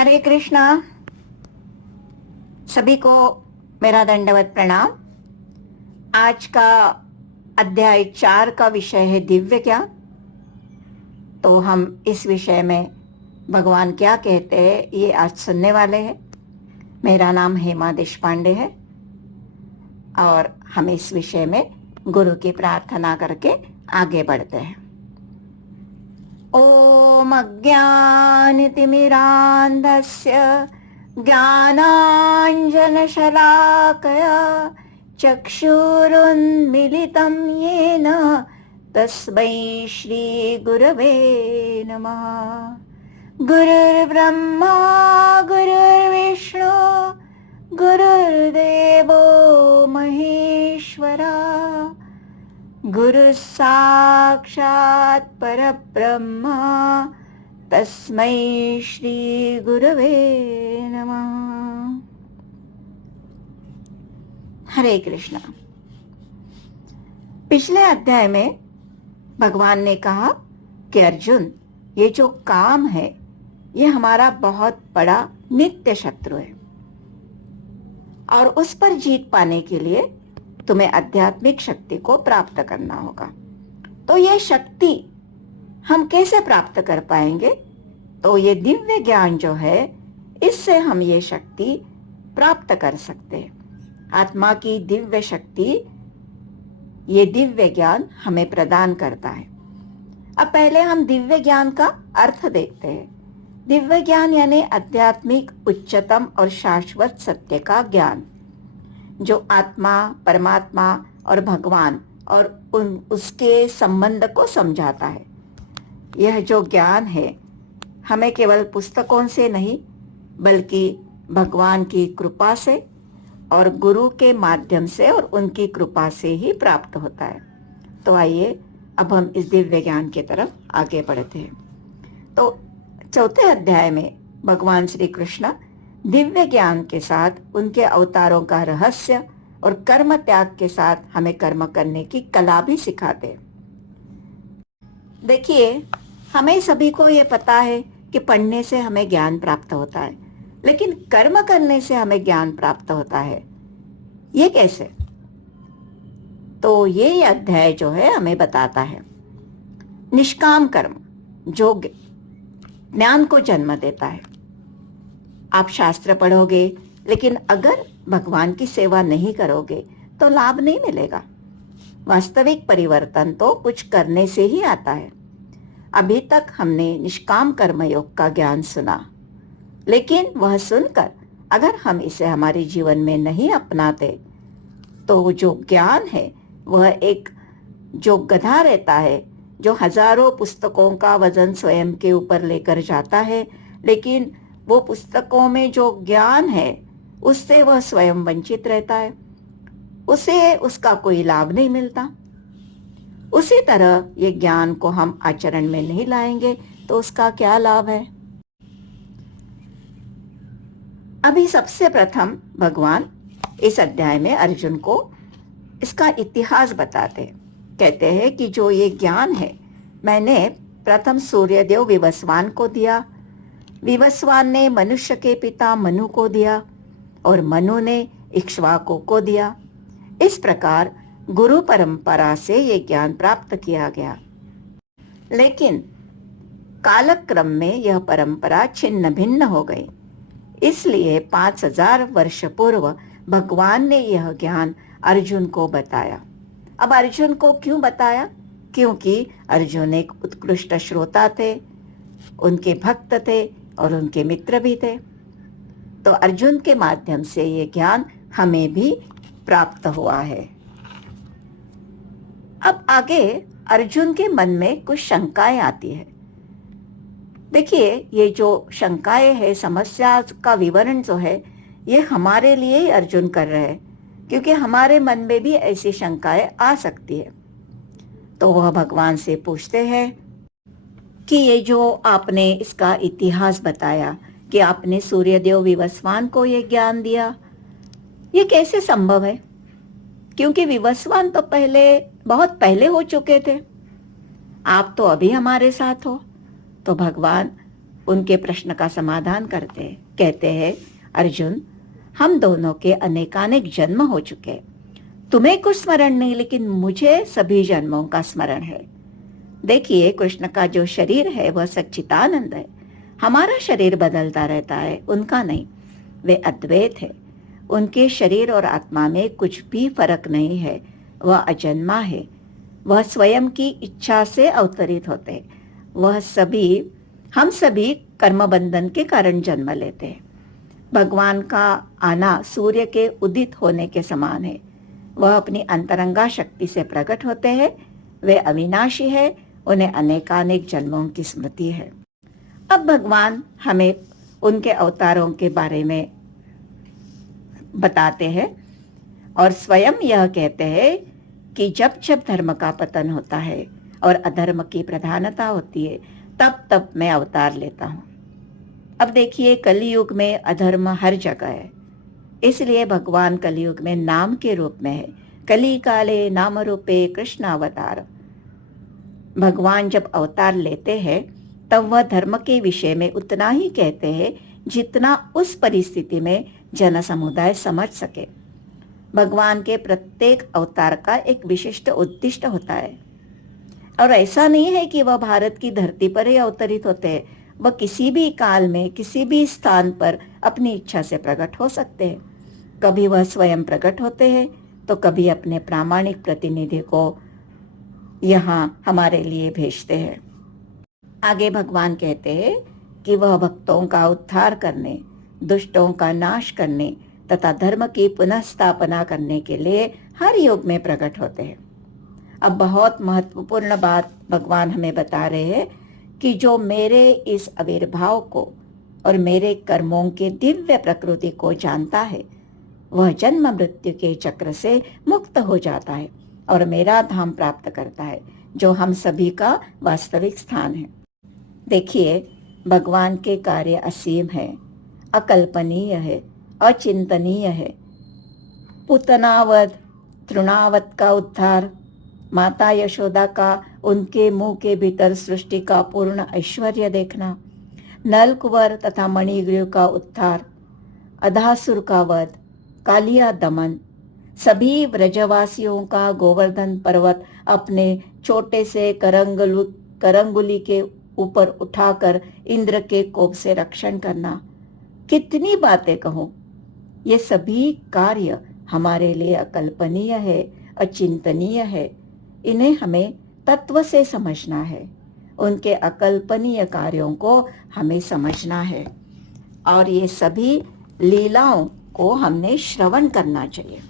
हरे कृष्णा। सभी को मेरा दंडवत प्रणाम। आज का अध्याय 4 का विषय है दिव्य ज्ञान। तो हम इस विषय में भगवान क्या कहते हैं ये आज सुनने वाले हैं। मेरा नाम हेमा देशपांडे है और हम इस विषय में गुरु की प्रार्थना करके आगे बढ़ते हैं। ओम अज्ञानतिमिरान्धस्य ज्ञानाञ्जनशलाकया चक्षुरुन्मिलितं येन तस्मै श्रीगुरवे नमः। गुरुर्ब्रह्मा गुरुर्विष्णु गुरुर्देवो महेश्वरा गुरु साक्षात् परब्रह्म तस्मै श्री गुरवे नमः। हरे कृष्णा। पिछले अध्याय में भगवान ने कहा कि अर्जुन, ये जो काम है ये हमारा बहुत बड़ा नित्य शत्रु है और उस पर जीत पाने के लिए तुम्हें आध्यात्मिक शक्ति को प्राप्त करना होगा। तो ये शक्ति हम कैसे प्राप्त कर पाएंगे? तो ये दिव्य ज्ञान जो है इससे हम ये शक्ति प्राप्त कर सकते हैं। आत्मा की दिव्य शक्ति, ये दिव्य ज्ञान हमें प्रदान करता है। अब पहले हम दिव्य ज्ञान का अर्थ देखते हैं। दिव्य ज्ञान यानी आध्यात्मिक उच्चतम और शाश्वत सत्य का ज्ञान, जो आत्मा, परमात्मा और भगवान और उसके संबंध को समझाता है। यह जो ज्ञान है हमें केवल पुस्तकों से नहीं बल्कि भगवान की कृपा से और गुरु के माध्यम से और उनकी कृपा से ही प्राप्त होता है। तो आइए अब हम इस दिव्य ज्ञान की तरफ आगे बढ़ते हैं। तो चौथे अध्याय में भगवान श्री कृष्ण दिव्य ज्ञान के साथ उनके अवतारों का रहस्य और कर्म त्याग के साथ हमें कर्म करने की कला भी सिखाते हैं। देखिए, हमें सभी को ये पता है कि पढ़ने से हमें ज्ञान प्राप्त होता है, लेकिन कर्म करने से हमें ज्ञान प्राप्त होता है। ये कैसे? तो ये अध्याय जो है हमें बताता है निष्काम कर्म जो ज्ञान को जन्म देता है। आप शास्त्र पढ़ोगे लेकिन अगर भगवान की सेवा नहीं करोगे तो लाभ नहीं मिलेगा। वास्तविक परिवर्तन तो कुछ करने से ही आता है। अभी तक हमने निष्काम कर्म योग का ज्ञान सुना, लेकिन वह सुनकर अगर हम इसे हमारे जीवन में नहीं अपनाते तो जो ज्ञान है वह एक जो गधा रहता है, जो हजारों पुस्तकों का वजन स्वयं के ऊपर लेकर जाता है, लेकिन वो पुस्तकों में जो ज्ञान है उससे वह स्वयं वंचित रहता है, उसे उसका कोई लाभ नहीं मिलता। उसी तरह ये ज्ञान को हम आचरण में नहीं लाएंगे तो उसका क्या लाभ है? अभी सबसे प्रथम भगवान इस अध्याय में अर्जुन को इसका इतिहास बताते हैं। कहते हैं कि जो ये ज्ञान है मैंने प्रथम सूर्यदेव विवस्वान को दिया, विवस्वान ने मनुष्य के पिता मनु को दिया और मनु ने इक्ष्वाकु को दिया। इस प्रकार गुरु परंपरा से ये ज्ञान प्राप्त किया गया, लेकिन कालक्रम में यह परंपरा छिन्न भिन्न हो गई। इसलिए 5000 वर्ष पूर्व भगवान ने यह ज्ञान अर्जुन को बताया। अब अर्जुन को क्यों बताया? क्योंकि अर्जुन एक उत्कृष्ट श्रोता थे, उनके भक्त थे और उनके मित्र भी थे। तो अर्जुन के माध्यम से ये ज्ञान हमें भी प्राप्त हुआ है। अब आगे अर्जुन के मन में कुछ शंकाएं आती है। देखिए, ये जो शंकाएं है, समस्या का विवरण जो है ये हमारे लिए ही अर्जुन कर रहे हैं, क्योंकि हमारे मन में भी ऐसी शंकाएं आ सकती है। तो वह भगवान से पूछते हैं कि ये जो आपने इसका इतिहास बताया कि आपने सूर्यदेव विवस्वान को ये ज्ञान दिया, ये कैसे संभव है? क्योंकि विवस्वान तो बहुत पहले हो चुके थे, आप तो अभी हमारे साथ हो। तो भगवान उनके प्रश्न का समाधान करते हैं। कहते हैं, अर्जुन, हम दोनों के अनेकानेक जन्म हो चुके। तुम्हें कुछ स्मरण नहीं, लेकिन मुझे सभी जन्मों का स्मरण है। देखिए, कृष्ण का जो शरीर है वह सच्चिदानंद है। हमारा शरीर बदलता रहता है, उनका नहीं। वे अद्वैत है। उनके शरीर और आत्मा में कुछ भी फर्क नहीं है। वह अजन्मा है। वह स्वयं की इच्छा से अवतरित होते हैं। हम सभी कर्म बंधन के कारण जन्म लेते हैं। भगवान का आना सूर्य के उदित होने के समान है। वह अपनी अंतरंगा शक्ति से प्रकट होते हैं। वे अविनाशी है। उन्हें अनेकानेक जन्मों की स्मृति है। अब भगवान हमें उनके अवतारों के बारे में बताते हैं और स्वयं यह कहते हैं कि जब जब धर्म का पतन होता है और अधर्म की प्रधानता होती है, तब तब मैं अवतार लेता हूँ। अब देखिए, कलियुग में अधर्म हर जगह है, इसलिए भगवान कलियुग में नाम के रूप में है। कली काले नाम रूपे कृष्ण अवतार। भगवान जब अवतार लेते हैं तब वह धर्म के विषय में उतना ही कहते हैं जितना उस परिस्थिति में जन समुदाय समझ सके। भगवान के प्रत्येक अवतार का एक विशिष्ट उद्दिष्ट होता है और ऐसा नहीं है कि वह भारत की धरती पर ही अवतरित होते हैं। वह किसी भी काल में किसी भी स्थान पर अपनी इच्छा से प्रकट हो सकते हैं। कभी वह स्वयं प्रकट होते हैं तो कभी अपने प्रामाणिक प्रतिनिधि को यहाँ हमारे लिए भेजते हैं। आगे भगवान कहते हैं कि वह भक्तों का उद्धार करने, दुष्टों का नाश करने तथा धर्म की पुनः स्थापना करने के लिए हर युग में प्रकट होते हैं। अब बहुत महत्वपूर्ण बात भगवान हमें बता रहे हैं कि जो मेरे इस आविर्भाव को और मेरे कर्मों के दिव्य प्रकृति को जानता है, वह जन्म मृत्यु के चक्र से मुक्त हो जाता है और मेरा धाम प्राप्त करता है, जो हम सभी का वास्तविक स्थान है। देखिए, भगवान के कार्य असीम है, अकल्पनीय है, अचिंतनीय है। पुतनावध, तृणावत का उद्धार, माता यशोदा का उनके मुंह के भीतर सृष्टि का पूर्ण ऐश्वर्य देखना, नलकुवर तथा मणिग्रीव का उद्धार, अधासुर का वध, कालिया दमन, सभी व्रजवासियों का गोवर्धन पर्वत अपने छोटे से करंगुली के ऊपर उठाकर इंद्र के कोप से रक्षण करना। कितनी बातें कहूं, ये सभी कार्य हमारे लिए अकल्पनीय है, अचिंतनीय है। इन्हें हमें तत्व से समझना है। उनके अकल्पनीय कार्यों को हमें समझना है और ये सभी लीलाओं को हमने श्रवण करना चाहिए,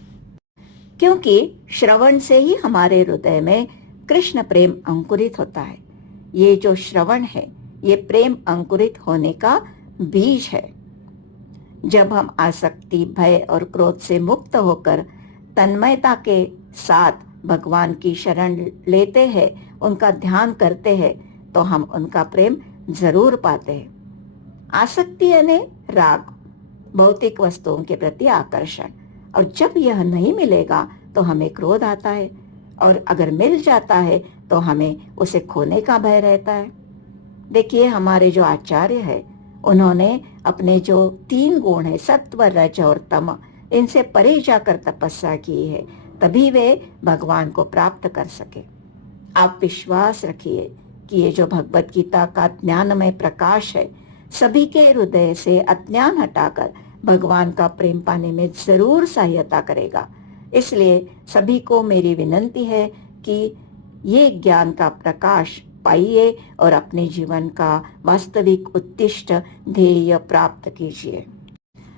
क्योंकि श्रवण से ही हमारे हृदय में कृष्ण प्रेम अंकुरित होता है। ये जो श्रवण है, ये प्रेम अंकुरित होने का बीज है। जब हम आसक्ति, भय और क्रोध से मुक्त होकर तन्मयता के साथ भगवान की शरण लेते हैं, उनका ध्यान करते हैं, तो हम उनका प्रेम जरूर पाते हैं। आसक्ति यानी राग, भौतिक वस्तुओं के प्रति आकर्षण, और जब यह नहीं मिलेगा तो हमें क्रोध आता है, और अगर मिल जाता है तो हमें उसे खोने का भय रहता है। देखिए, हमारे जो आचार्य है, उन्होंने अपने जो 3 गुण है, सत्व, रज और तम, इनसे परे जाकर तपस्या की है, तभी वे भगवान को प्राप्त कर सके। आप विश्वास रखिए कि ये जो भगवत गीता का ज्ञानमय प्रकाश है, सभी के हृदय से अज्ञान हटाकर भगवान का प्रेम पाने में जरूर सहायता करेगा। इसलिए सभी को मेरी विनती है कि ये ज्ञान का प्रकाश पाइए और अपने जीवन का वास्तविक उद्दिष्ट ध्येय प्राप्त कीजिए।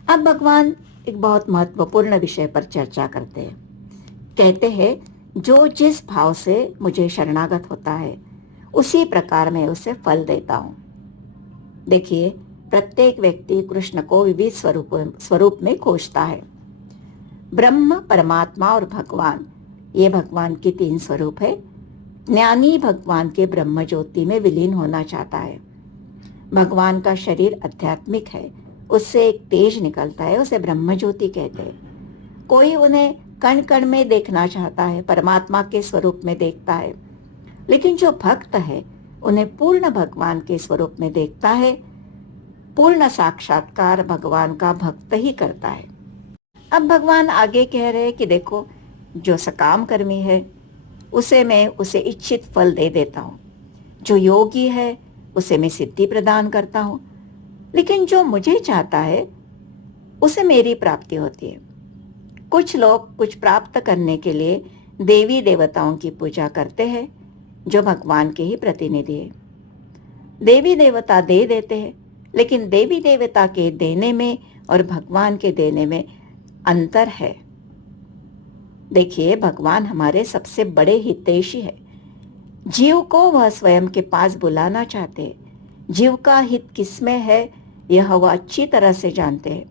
अब भगवान एक बहुत महत्वपूर्ण विषय पर चर्चा करते हैं। कहते हैं, जो जिस भाव से मुझे शरणागत होता है, उसी प्रकार मैं उसे फल देता हूँ। देखिए, प्रत्येक व्यक्ति कृष्ण को विविध स्वरूप में खोजता है। ब्रह्म, परमात्मा और भगवान, ये भगवान के 3 स्वरूप है। ज्ञानी भगवान के ब्रह्म ज्योति में विलीन होना चाहता है। भगवान का शरीर आध्यात्मिक है, उससे एक तेज निकलता है, उसे ब्रह्म ज्योति कहते हैं। कोई उन्हें कण कण में देखना चाहता है, परमात्मा के स्वरूप में देखता है, लेकिन जो भक्त है उन्हें पूर्ण भगवान के स्वरूप में देखता है। पूर्ण साक्षात्कार भगवान का भक्त ही करता है। अब भगवान आगे कह रहे हैं कि देखो, जो सकाम कर्मी है उसे इच्छित फल दे देता हूँ, जो योगी है उसे मैं सिद्धि प्रदान करता हूँ, लेकिन जो मुझे चाहता है उसे मेरी प्राप्ति होती है। कुछ लोग कुछ प्राप्त करने के लिए देवी देवताओं की पूजा करते हैं, जो भगवान के ही प्रतिनिधि है। देवी देवता दे देते हैं, लेकिन देवी देवता के देने में और भगवान के देने में अंतर है। देखिए, भगवान हमारे सबसे बड़े हितैषी है। जीव को वह स्वयं के पास बुलाना चाहते हैं। जीव का हित किसमें है यह वह अच्छी तरह से जानते हैं।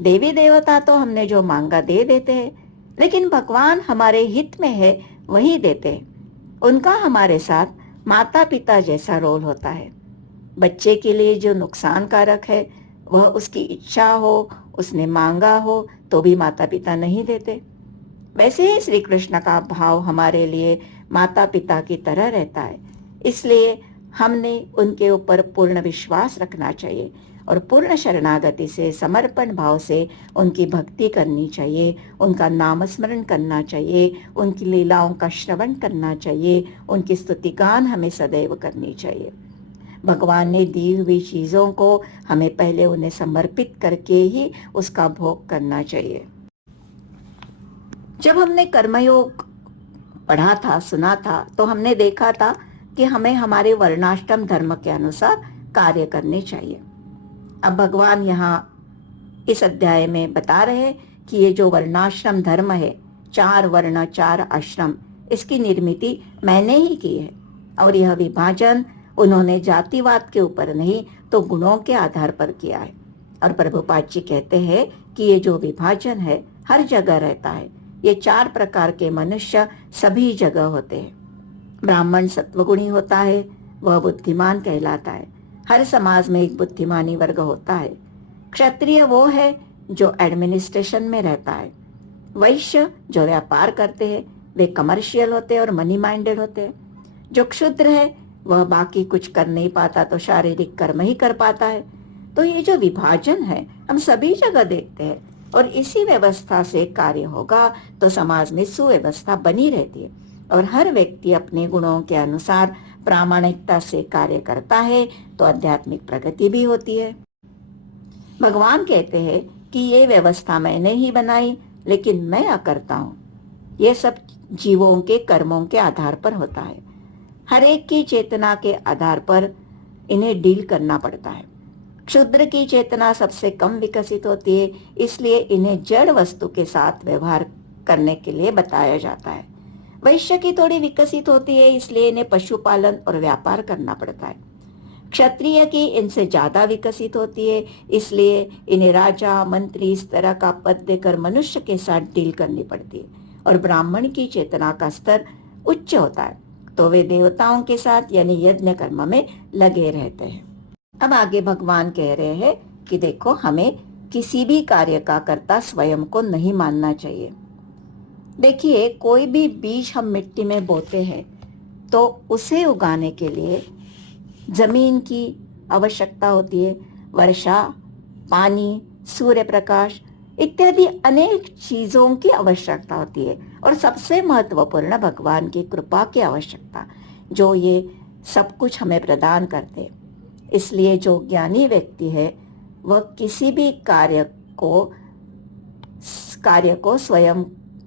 देवी देवता तो हमने जो मांगा दे देते हैं, लेकिन भगवान हमारे हित में है वही देते हैं। उनका हमारे साथ माता पिता जैसा रोल होता है। बच्चे के लिए जो नुकसानकारक है वह उसकी इच्छा हो, उसने मांगा हो तो भी माता पिता नहीं देते। वैसे ही श्री कृष्ण का भाव हमारे लिए माता पिता की तरह रहता है। इसलिए हमने उनके ऊपर पूर्ण विश्वास रखना चाहिए और पूर्ण शरणागति से, समर्पण भाव से उनकी भक्ति करनी चाहिए, उनका नाम स्मरण करना चाहिए, उनकी लीलाओं का श्रवण करना चाहिए, उनकी स्तुतिगान हमें सदैव करनी चाहिए। भगवान ने दी हुई चीजों को हमें पहले उन्हें समर्पित करके ही उसका भोग करना चाहिए। जब हमने कर्मयोग पढ़ा था, सुना था, तो हमने देखा था कि हमें हमारे वर्णाश्रम धर्म के अनुसार कार्य करने चाहिए। अब भगवान यहाँ इस अध्याय में बता रहे हैं कि ये जो वर्णाश्रम धर्म है, 4 वर्ण 4 आश्रम, इसकी निर्मिति मैंने ही की है। और यह विभाजन उन्होंने जातिवाद के ऊपर नहीं तो गुणों के आधार पर किया है। और प्रभुपाद जी कहते हैं कि ये जो विभाजन है हर जगह रहता है। ये 4 प्रकार के मनुष्य सभी जगह होते हैं। ब्राह्मण सत्वगुणी होता है, वह बुद्धिमान कहलाता है। हर समाज में एक बुद्धिमानी वर्ग होता है। क्षत्रिय वो है जो एडमिनिस्ट्रेशन में रहता है। वैश्य जो व्यापार करते हैं, वे कमर्शियल होते हैं और मनी माइंडेड होते हैं। जो क्षुद्र है वह बाकी कुछ कर नहीं पाता तो शारीरिक कर्म ही कर पाता है। तो ये जो विभाजन है हम सभी जगह देखते हैं, और इसी व्यवस्था से कार्य होगा तो समाज में सुव्यवस्था बनी रहती है और हर व्यक्ति अपने गुणों के अनुसार प्रामाणिकता से कार्य करता है तो आध्यात्मिक प्रगति भी होती है। भगवान कहते हैं कि ये व्यवस्था मैंने ही बनाई, लेकिन मैं क्या करता हूँ। यह सब जीवों के कर्मों के आधार पर होता है। हर एक की चेतना के आधार पर इन्हें डील करना पड़ता है। क्षुद्र की चेतना सबसे कम विकसित होती है, इसलिए इन्हें जड़ वस्तु के साथ व्यवहार करने के लिए बताया जाता है। वैश्य की थोड़ी विकसित होती है, इसलिए इन्हें पशुपालन और व्यापार करना पड़ता है। क्षत्रिय की इनसे ज्यादा विकसित होती है, इसलिए इन्हें राजा, मंत्री इस तरह का पद देकर मनुष्य के साथ डील करनी पड़ती है। और ब्राह्मण की चेतना का स्तर उच्च होता है, तो वे देवताओं के साथ यानी यज्ञ कर्म में लगे रहते हैं। अब आगे भगवान कह रहे हैं कि देखो, हमें किसी भी कार्य का कर्ता स्वयं को नहीं मानना चाहिए। देखिए, कोई भी बीज हम मिट्टी में बोते हैं तो उसे उगाने के लिए जमीन की आवश्यकता होती है। वर्षा, पानी, सूर्य प्रकाश इत्यादि अनेक चीजों की आवश्यकता होती है, और सबसे महत्वपूर्ण भगवान की कृपा की आवश्यकता, जो ये सब कुछ हमें प्रदान करते हैं। इसलिए जो ज्ञानी व्यक्ति है वह किसी भी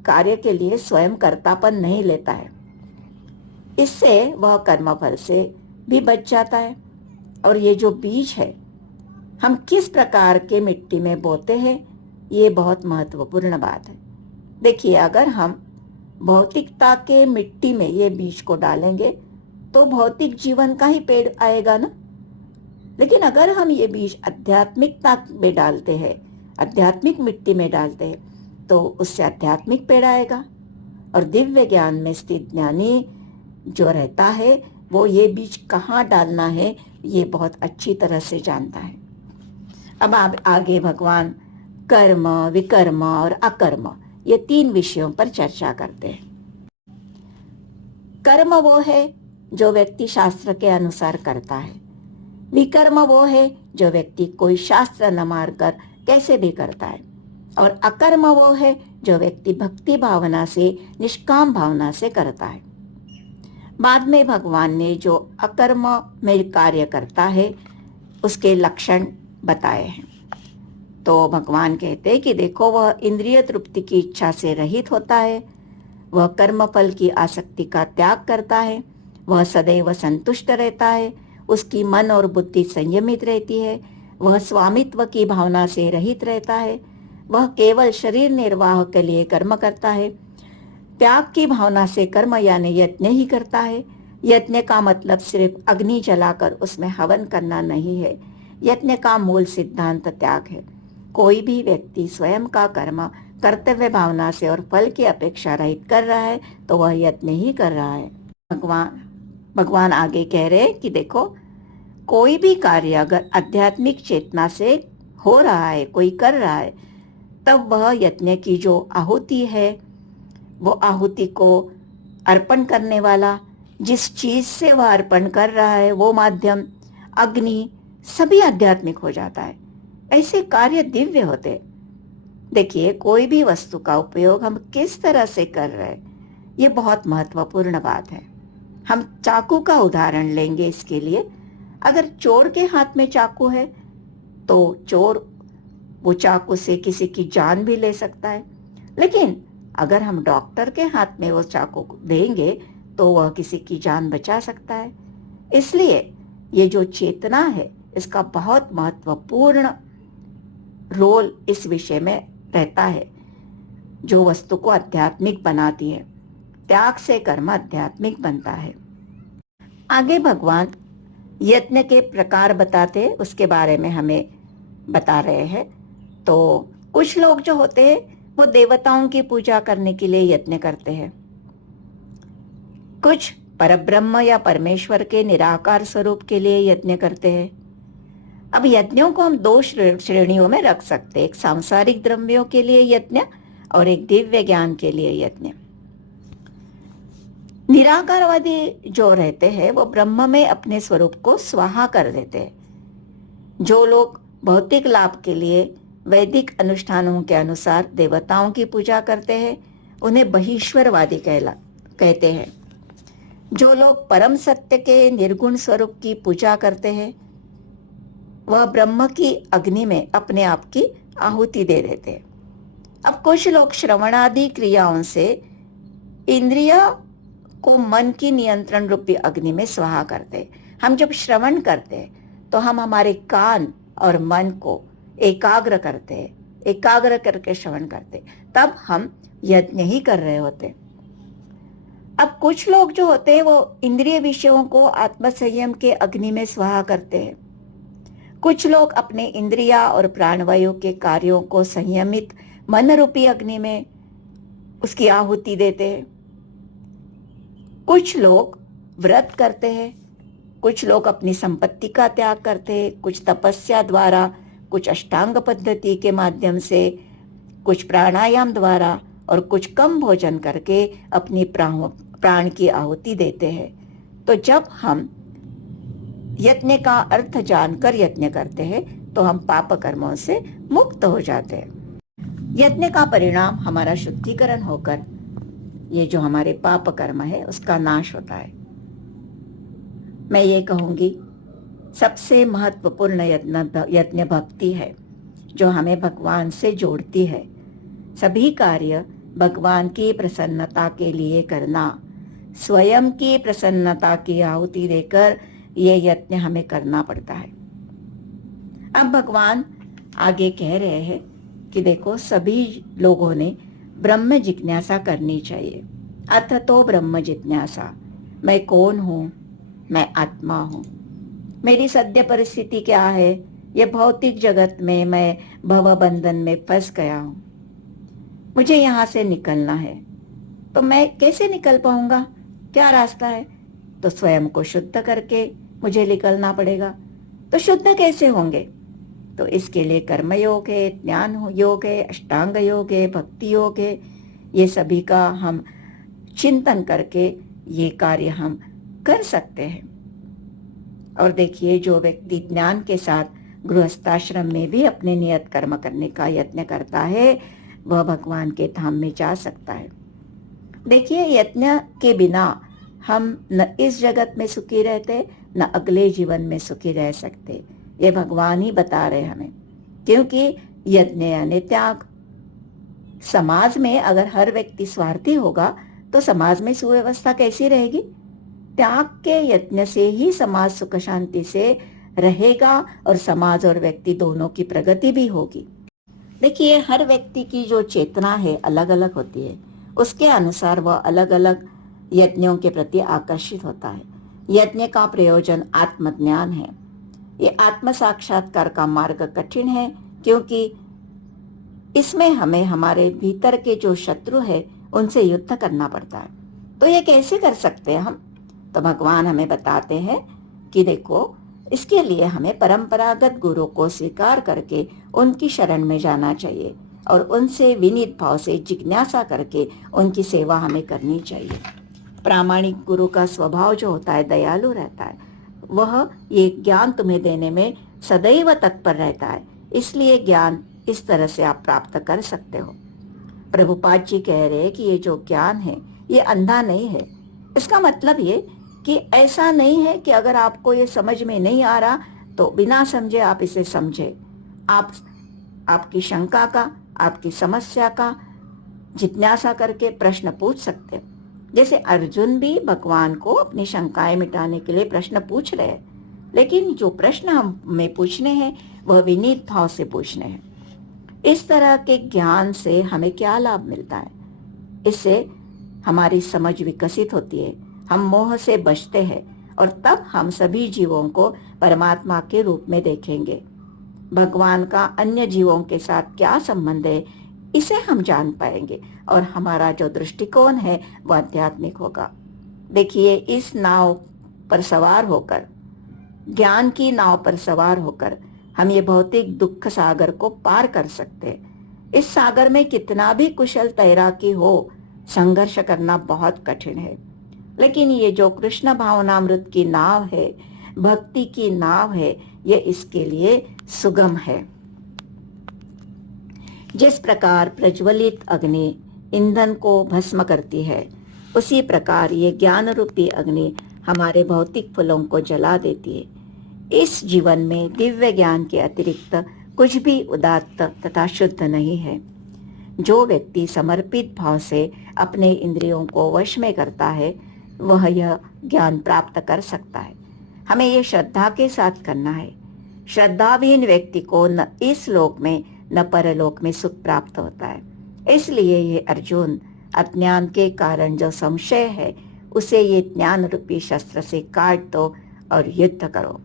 कार्य के लिए स्वयं कर्तापन नहीं लेता है। इससे वह कर्मफल से भी बच जाता है। और ये जो बीज है हम किस प्रकार के मिट्टी में बोते हैं, ये बहुत महत्वपूर्ण बात है। देखिए, अगर हम भौतिकता के मिट्टी में ये बीज को डालेंगे तो भौतिक जीवन का ही पेड़ आएगा ना। लेकिन अगर हम ये बीज आध्यात्मिकता में डालते हैं, आध्यात्मिक मिट्टी में डालते हैं, तो उससे आध्यात्मिक पेड़ आएगा। और दिव्य ज्ञान में स्थित ज्ञानी जो रहता है वो ये बीज कहाँ डालना है ये बहुत अच्छी तरह से जानता है। अब आगे भगवान कर्म, विकर्म और अकर्म ये 3 विषयों पर चर्चा करते हैं। कर्म वो है जो व्यक्ति शास्त्र के अनुसार करता है। विकर्म वो है जो व्यक्ति कोई शास्त्र न मारकर कैसे भी करता है, और अकर्म वो है जो व्यक्ति भक्ति भावना से, निष्काम भावना से करता है। बाद में भगवान ने जो अकर्म में कार्य करता है उसके लक्षण बताए हैं। तो भगवान कहते हैं कि देखो, वह इंद्रिय तृप्ति की इच्छा से रहित होता है, वह कर्म फल की आसक्ति का त्याग करता है, वह सदैव संतुष्ट रहता है, उसकी मन और बुद्धि संयमित रहती है, वह स्वामित्व की भावना से रहित रहता है, वह केवल शरीर निर्वाह के लिए कर्म करता है, त्याग की भावना से कर्म यानी यज्ञ ही करता है। यज्ञ का मतलब सिर्फ अग्नि जलाकर उसमें हवन करना नहीं है। यज्ञ का मूल सिद्धांत त्याग है। कोई भी व्यक्ति स्वयं का कर्म कर्तव्य भावना से और फल की अपेक्षा रहित कर रहा है तो वह यज्ञ ही कर रहा है। भगवान आगे कह रहे हैं कि देखो, कोई भी कार्य अगर आध्यात्मिक चेतना से हो रहा है, कोई कर रहा है, तब वह यज्ञ की जो आहुति है, वो आहुति को अर्पण करने वाला, जिस चीज से वह अर्पण कर रहा है, वो माध्यम, अग्नि, सभी आध्यात्मिक हो जाता है। ऐसे कार्य दिव्य होते। देखिए, कोई भी वस्तु का उपयोग हम किस तरह से कर रहे हैं, ये बहुत महत्वपूर्ण बात है। हम चाकू का उदाहरण लेंगे इसके लिए। अगर चोर के हाथ में चाकू है तो चोर वो चाकू से किसी की जान भी ले सकता है, लेकिन अगर हम डॉक्टर के हाथ में वो चाकू देंगे तो वह किसी की जान बचा सकता है। इसलिए ये जो चेतना है, इसका बहुत महत्वपूर्ण रोल इस विषय में रहता है, जो वस्तु को आध्यात्मिक बनाती है। त्याग से कर्म आध्यात्मिक बनता है। आगे भगवान यज्ञ के प्रकार बताते, उसके बारे में हमें बता रहे हैं। तो कुछ लोग जो होते हैं वो देवताओं की पूजा करने के लिए यज्ञ करते हैं, कुछ परब्रह्म या परमेश्वर के निराकार स्वरूप के लिए यज्ञ करते हैं। अब यज्ञों को हम दो श्रेणियों में रख सकते हैं, एक सांसारिक द्रव्यों के लिए यज्ञ और एक दिव्य ज्ञान के लिए यज्ञ। निराकारवादी जो रहते हैं वो ब्रह्म में अपने स्वरूप को स्वाहा कर देते हैं। जो लोग भौतिक लाभ के लिए वैदिक अनुष्ठानों के अनुसार देवताओं की पूजा करते हैं, उन्हें बहिश्वरवादी कहते हैं। जो लोग परम सत्य के निर्गुण स्वरूप की पूजा करते हैं, वह ब्रह्म की अग्नि में अपने आप की आहुति दे देते हैं। अब कुछ लोग श्रवणादि क्रियाओं से इंद्रिय को मन की नियंत्रण रूपी अग्नि में स्वाहा करते हैं। हम जब श्रवण करते हैं तो हम हमारे कान और मन को एकाग्र करते हैं, एकाग्र करके श्रवण करते हैं, तब हम यज्ञ ही कर रहे होते हैं। अब कुछ लोग जो होते हैं वो इंद्रिय विषयों को आत्मसंयम के अग्नि में स्वाहा करते हैं। कुछ लोग अपने इंद्रिया और प्राणवायु के कार्यों को संयमित मन रूपी अग्नि में उसकी आहुति देते हैं। कुछ लोग व्रत करते हैं, कुछ लोग अपनी संपत्ति का त्याग करते हैं, कुछ तपस्या द्वारा, कुछ अष्टांग पद्धति के माध्यम से, कुछ प्राणायाम द्वारा और कुछ कम भोजन करके अपनी प्राण की आहुति देते हैं। तो जब हम यज्ञ का अर्थ जानकर यज्ञ करते हैं तो हम पाप कर्मों से मुक्त हो जाते हैं। यज्ञ का परिणाम हमारा शुद्धिकरण होकर ये जो हमारे पाप कर्म है उसका नाश होता है। मैं ये कहूंगी, सबसे महत्वपूर्ण यज्ञ भक्ति है जो हमें भगवान से जोड़ती है। सभी कार्य भगवान की प्रसन्नता के लिए करना, स्वयं की प्रसन्नता की आहुति देकर ये यज्ञ हमें करना पड़ता है। अब भगवान आगे कह रहे हैं कि देखो, सभी लोगों ने ब्रह्म जिज्ञासा करनी चाहिए। अथ तो ब्रह्म जिज्ञासा, मैं कौन हूं? मैं आत्मा हूं। मेरी सद्य परिस्थिति क्या है? ये भौतिक जगत में मैं भव बंधन में फंस गया हूं। मुझे यहां से निकलना है, तो मैं कैसे निकल पाऊंगा? क्या रास्ता है? तो स्वयं को शुद्ध करके मुझे निकलना पड़ेगा। तो शुद्ध कैसे होंगे? तो इसके लिए कर्म योग है, ज्ञान योग है, अष्टांग योग है, भक्ति योग है। ये सभी का हम चिंतन करके ये कार्य हम कर सकते हैं। और देखिए, जो व्यक्ति ज्ञान के साथ गृहस्थाश्रम में भी अपने नियत कर्म करने का यत्न करता है, वह भगवान के धाम में जा सकता है। देखिए, यत्न के बिना हम न इस जगत में सुखी रहते, न अगले जीवन में सुखी रह सकते। ये भगवान ही बता रहे हमें, क्योंकि यज्ञ यानी त्याग। समाज में अगर हर व्यक्ति स्वार्थी होगा तो समाज में सुव्यवस्था कैसी रहेगी? त्याग के यत्न से ही समाज सुख शांति से रहेगा और समाज और व्यक्ति दोनों की प्रगति भी होगी। देखिए, हर व्यक्ति की जो चेतना है अलग अलग होती है, उसके अनुसार वह अलग अलग यज्ञों के प्रति आकर्षित होता है। यज्ञ का प्रयोजन आत्मज्ञान है। ये आत्म साक्षात्कार का मार्ग कठिन है, क्योंकि इसमें हमें हमारे भीतर के जो शत्रु है उनसे युद्ध करना पड़ता है। तो ये कैसे कर सकते हैं हम? तो भगवान हमें बताते हैं कि देखो, इसके लिए हमें परंपरागत गुरु को स्वीकार करके उनकी शरण में जाना चाहिए और उनसे विनीत भाव से जिज्ञासा करके उनकी सेवा हमें करनी चाहिए। प्रामाणिक गुरु का स्वभाव जो होता है दयालु रहता है, वह ये ज्ञान तुम्हें देने में सदैव तत्पर रहता है। इसलिए ज्ञान इस तरह से आप प्राप्त कर सकते हो। प्रभुपाद जी कह रहे हैं कि ये जो ज्ञान है ये अंधा नहीं है। इसका मतलब ये कि ऐसा नहीं है कि अगर आपको ये समझ में नहीं आ रहा तो बिना समझे आप इसे समझे। आप आपकी शंका का, आपकी समस्या का जिज्ञासा करके प्रश्न पूछ सकते हो। जैसे अर्जुन भी भगवान को अपनी शंकाएं मिटाने के लिए प्रश्न पूछ रहे हैं, लेकिन जो प्रश्न हमें पूछने हैं वह विनीत भाव से पूछने हैं। इस तरह के ज्ञान से हमें क्या लाभ मिलता है? इससे हमारी समझ विकसित होती है, हम मोह से बचते हैं और तब हम सभी जीवों को परमात्मा के रूप में देखेंगे। भगवान का अन्य जीवों के साथ क्या संबंध है, इसे हम जान पाएंगे और हमारा जो दृष्टिकोण है वह आध्यात्मिक होगा। देखिए, इस नाव पर सवार होकर, ज्ञान की नाव पर सवार होकर हम ये भौतिक दुख सागर को पार कर सकते हैं। इस सागर में कितना भी कुशल तैराकी हो, संघर्ष करना बहुत कठिन है। लेकिन ये जो कृष्ण भावनामृत की नाव है, भक्ति की नाव है, ये इसके लिए सुगम है। जिस प्रकार प्रज्वलित अग्नि ईंधन को भस्म करती है, उसी प्रकार ये ज्ञान रूपी अग्नि हमारे भौतिक फलों को जला देती है। इस जीवन में दिव्य ज्ञान के अतिरिक्त कुछ भी उदात्त तथा शुद्ध नहीं है। जो व्यक्ति समर्पित भाव से अपने इंद्रियों को वश में करता है, वह यह ज्ञान प्राप्त कर सकता है। हमें यह श्रद्धा के साथ करना है। श्रद्धाविहीन व्यक्ति को न इस लोक में न परलोक में सुख प्राप्त होता है। इसलिए ये अर्जुन, अज्ञान के कारण जो संशय है उसे ये ज्ञान रूपी शस्त्र से काट दो और युद्ध करो।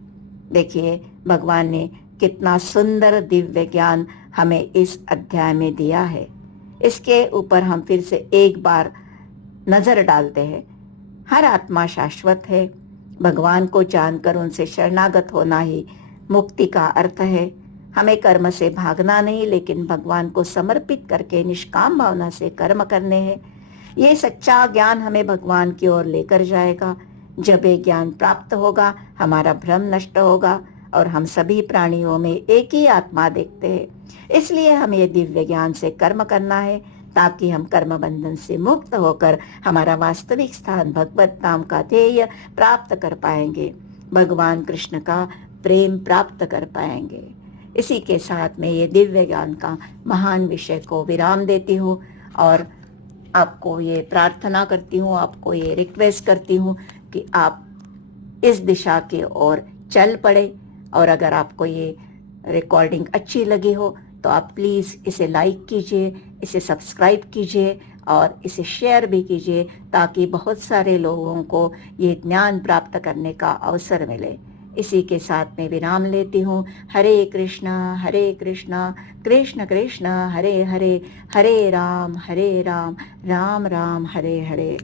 देखिए, भगवान ने कितना सुंदर दिव्य ज्ञान हमें इस अध्याय में दिया है। इसके ऊपर हम फिर से एक बार नजर डालते हैं। हर आत्मा शाश्वत है। भगवान को जानकर उनसे शरणागत होना ही मुक्ति का अर्थ है। हमें कर्म से भागना नहीं, लेकिन भगवान को समर्पित करके निष्काम भावना से कर्म करने हैं। ये सच्चा ज्ञान हमें भगवान की ओर लेकर जाएगा। जब ये ज्ञान प्राप्त होगा, हमारा भ्रम नष्ट होगा और हम सभी प्राणियों में एक ही आत्मा देखते हैं। इसलिए हमें ये दिव्य ज्ञान से कर्म करना है, ताकि हम कर्म बंधन से मुक्त होकर हमारा वास्तविक स्थान भगवत धाम का ध्येय प्राप्त कर पाएंगे, भगवान कृष्ण का प्रेम प्राप्त कर पाएंगे। इसी के साथ में ये दिव्य ज्ञान का महान विषय को विराम देती हूँ और आपको ये प्रार्थना करती हूँ, आपको ये रिक्वेस्ट करती हूँ कि आप इस दिशा की ओर चल पड़े। और अगर आपको ये रिकॉर्डिंग अच्छी लगी हो तो आप प्लीज़ इसे लाइक कीजिए, इसे सब्सक्राइब कीजिए और इसे शेयर भी कीजिए, ताकि बहुत सारे लोगों को ये ज्ञान प्राप्त करने का अवसर मिले। इसी के साथ में विराम लेती हूँ। हरे कृष्णा कृष्ण कृष्ण हरे हरे, हरे राम राम राम हरे हरे।